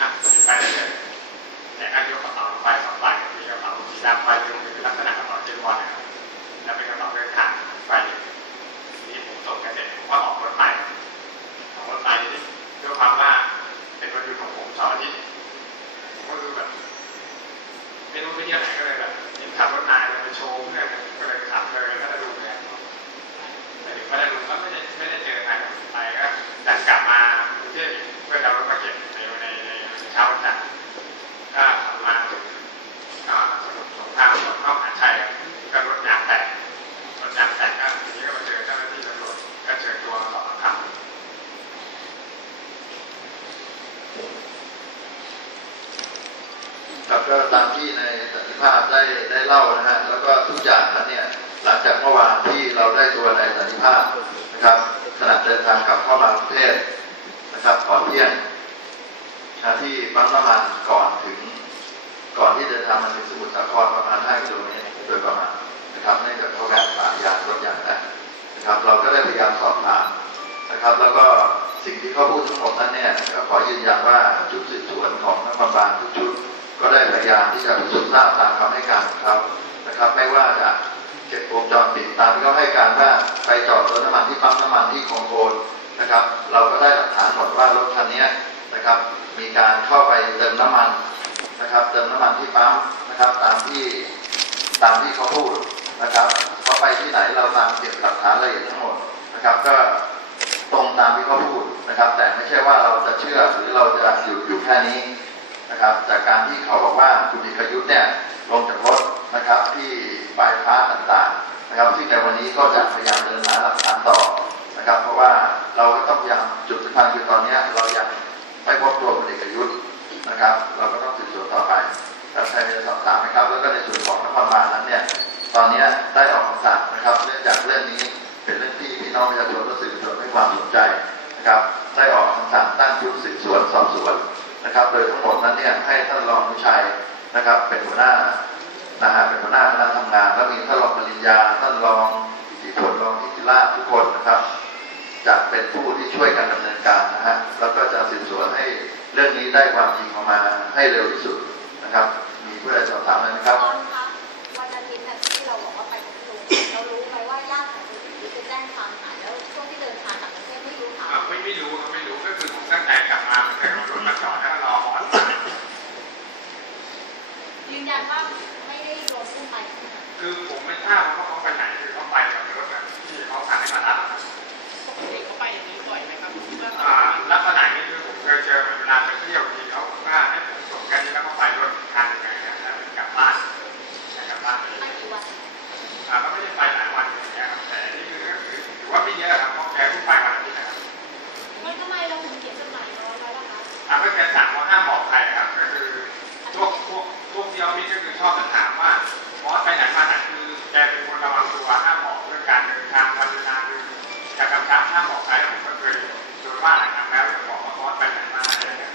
Thank you. ครับก็ตามที่ในสันติภาพได้ได้เล่านะฮะแล้วก็ทุกอย่างนั้นเนี่ยหลังจากเมื่อวานที่เราได้ตัวในสันติภาพนะครับขณะเดินทางกลับเข้ามากรุงเทพนะครับก่อนเที่ยงนะที่ปั๊มน้ำมันก่อนถึง ก่อนที่เดินทางมาถึงสมุทรสาครประมาณ5กิโลเมตรโดยประมาณนะครับเนื่องจากเขาแวะปะยางรถอย่างแตกนะครับ เราก็ได้พยายามสอบถามนะครับ แล้วก็สิ่งที่เขาพูดทั้งหมดนั้นเนี่ยก็ขอยืนยันว่าชุดสืบสวนของนครบาลทุกชุด ก็ได้พยายามที่จะพิสูจน์ทราบตามคำให้การของเขานะครับ ไม่ว่าจะเก็บวงจรปิดตามที่เขาให้การว่าไปจอดรถน้ำมันที่ปั๊มน้ำมันที่คลองโคนนะครับ เราก็ได้หลักฐานหมดว่ารถคันนี้นะครับ มีการเข้าไปเติมน้ำมันนะครับ เติมน้ำมันที่ปั๊มนะครับ ตามที่ตามที่เขาพูดนะครับเขาไปที่ไหนเราตามเก็บหลักฐานละเอียดทั้งหมดนะครับ ก็ตรงตามที่เขาพูดนะครับ แต่ไม่ใช่ว่าเราจะเชื่อหรือเราจะหยุดอยู่แค่นี้ นะครับ จากการที่เขาบอกว่าคุณดิกยุทธ์เนี่ยลงจากรถนะครับที่ปลายพาต่างๆนะครับซึ่งในวันนี้ก็จะพยายามเดินหาหลักฐานต่อนะครับ เพราะว่าเราก็ต้องพยายามจุดสำคัญคือตอนนี้เรายังไม่พบตัวคุณดิกยุทธ์นะครับ เราก็ต้องสืบสวนต่อไปถ้าใครมีสอบถามนะครับ แล้วก็ในส่วนของนครบาลนั้นเนี่ยตอนนี้ได้ออกคำสั่งนะครับ เนื่องจากเรื่องนี้เป็นเรื่องที่พี่น้องประชาชนและสื่อมวลชนให้ความสนใจนะครับได้ออกคำสั่งตั้งชุดสืบสวนสอบสวน นะครับ โดยทั้งหมดนั้นเนี่ยให้ท่านรองรุชัยนะครับ เป็นหัวหน้านะฮะเป็นหัวหน้าคณะทำงาน แล้วมีท่านรองปริญญาท่านรองทธิพลรองทิติราชทุกคนนะครับจะเป็นผู้ที่ช่วยกันดำเนินการนะฮะแล้วก็จะสืบสวนให้เรื่องนี้ได้ความจริงออกมาให้เร็วที่สุดนะครับ มีผู้ใดสอบถามอะไรไหมครับ ยันว่าไม่ได้โดนอุ้มไปคือผมไม่ทราบว่าเขาไปไหนคือเขาไปกับรถอะที่เขาสั่งให้มารับปกติเขาไปอย่างนี้บ่อยไหมครับเมื่ออ่าลักษณะนี้คือผมเคยเจอเหมือนเวลาไปเที่ยวทีเขาว่าให้ผมส่งแค่นี้แล้วก็ไปรถคันหนึงนะแล้วกลับบ้านกลับบ้านไปกี่วันอ่าก็ไม่ได้ไปหลายวันอย่างเงี้ยครับแต่นี่คือก็คือถือว่าไม่เยอะครับเพราะแกเพิ่งไปวันอาทิตย์นะครับแล้วทำไมเราถึงเขียนจดหมายน้อยไว้ล่ะคะอ่าก็แกสั่งว่าห้ามบอกใครครับก็คือพวกพวก พวกที่ออฟฟิศก็คือชอบจะถามว่าบอไปไหนมาไหนคือแกเป็นคนระวังตัวห้ามบอกเรื่องการเดินทางวันเวลาคือจะกำชับห้ามบอกใครผมก็เคยโดนว่าหลายครั้งแล้วจะบอกว่าบอไปไหนมาไหนอะไรเงี้ย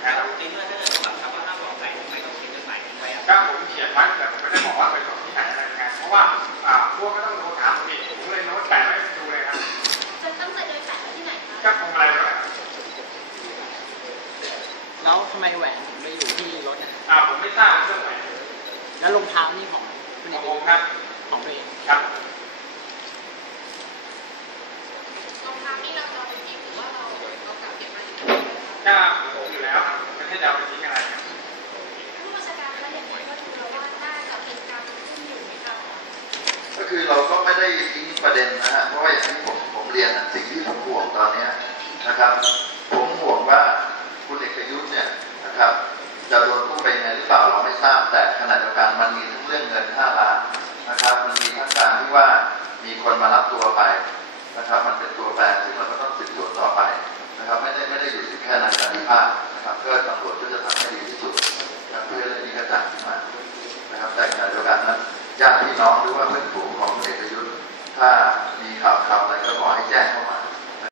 แต่ปเรากติเมื่อถ้าเกิดเขาบังคับว่าห้ามบอกใครทำไมต้องเขียนจดหมายทิ้งไว้อะก็ผมเขียนไว้แต่ผมไม่ได้บอกว่าไปส่งที่ไหนอะไรยังไงเพราะว่าพวกก็ต้องโทรถามผมอีกผมเลยโน้ตแป แล้วรองเท้านี่ของคุณขเอองกผมครับของตัวเองครับรองเท้านี่เราจะเอาไปทิ้งหรือว่าเราเอากลับเก็บมาอยู่ที่ก็ผมอยู่แล้วครับไม่ใช่จะเอาไปทิ้งอะไรครับผู้บัญชาการคะอย่างนี้ก็คือว่าน่าจะเป็นการขึ้นอยู่ไหมคะก็คือเราก็ไม่ได้ทิ้งประเด็นนะฮะเพราะว่าอย่างที่ผมผมเรียนนะสิ่งที่ผมห่วงตอนเนี้ยนะครับ ผมห่วงว่าคุณเอกยุทธ์เนี่ยนะ ห้าล้านนะครับมันมีทั้งการที่ว่ามีคนมารับตัวไปนะครับ มันเป็นตัวแปรซึ่งเราก็ต้องสืบสวนต่อไปนะครับ ไม่ได้ไม่ได้อยู่แค่ในสันติภาพนะครับเพื่อตำรวจก็จะทำให้ดีที่สุดเพื่อ